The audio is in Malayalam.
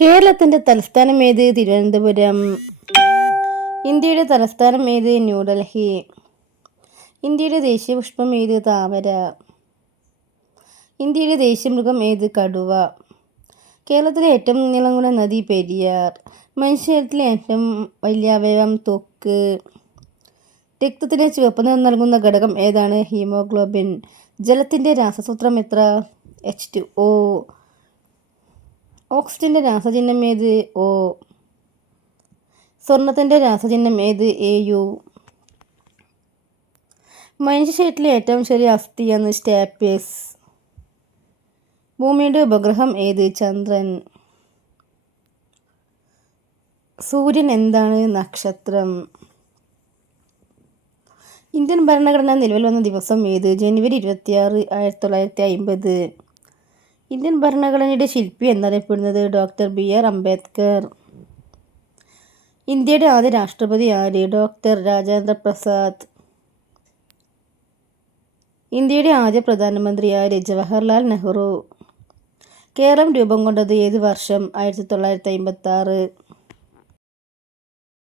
കേരളത്തിൻ്റെ തലസ്ഥാനം ഏത്? തിരുവനന്തപുരം. ഇന്ത്യയുടെ തലസ്ഥാനം ഏത്? ന്യൂഡൽഹി. ഇന്ത്യയുടെ ദേശീയ പുഷ്പം ഏത്? താമര. ഇന്ത്യയുടെ ദേശീയ മൃഗം ഏത്? കടുവ. കേരളത്തിലെ ഏറ്റവും നീളം കൂടിയ നദി പെരിയാർ. മനുഷ്യരിലെ ഏറ്റവും വലിയ അവയവം ത്വക്ക്. രക്തത്തിന് ചുവപ്പ് നിറം നൽകുന്ന ഘടകം ഏതാണ്? ഹീമോഗ്ലോബിൻ. ജലത്തിൻ്റെ രാസസൂത്രം എത്ര? H2O. ഓക്സിജന്റെ രാസചിഹ്നം ഏത്? O. സ്വർണത്തിൻ്റെ രാസചിഹ്നം ഏത്? Au. മനുഷ്യ ശരീരത്തിലെ ഏറ്റവും ചെറിയ അസ്ഥിയാണ് സ്റ്റാപ്പിസ്. ഭൂമിയുടെ ഉപഗ്രഹം ഏത്? ചന്ദ്രൻ. സൂര്യൻ എന്താണ്? നക്ഷത്രം. ഇന്ത്യൻ ഭരണഘടന നിലവിൽ വന്ന ദിവസം ഏത്? ജനുവരി 26, 1950. ഇന്ത്യൻ ഭരണഘടനയുടെ ശില്പി എന്നറിയപ്പെടുന്നത് ഡോക്ടർ BR അംബേദ്കർ. ഇന്ത്യയുടെ ആദ്യ രാഷ്ട്രപതി ആര്? ഡോക്ടർ രാജേന്ദ്ര പ്രസാദ്. ഇന്ത്യയുടെ ആദ്യ പ്രധാനമന്ത്രി ആര്? ജവഹർലാൽ നെഹ്റു. കേരളം രൂപം കൊണ്ടത് ഏത് വർഷം? 1956.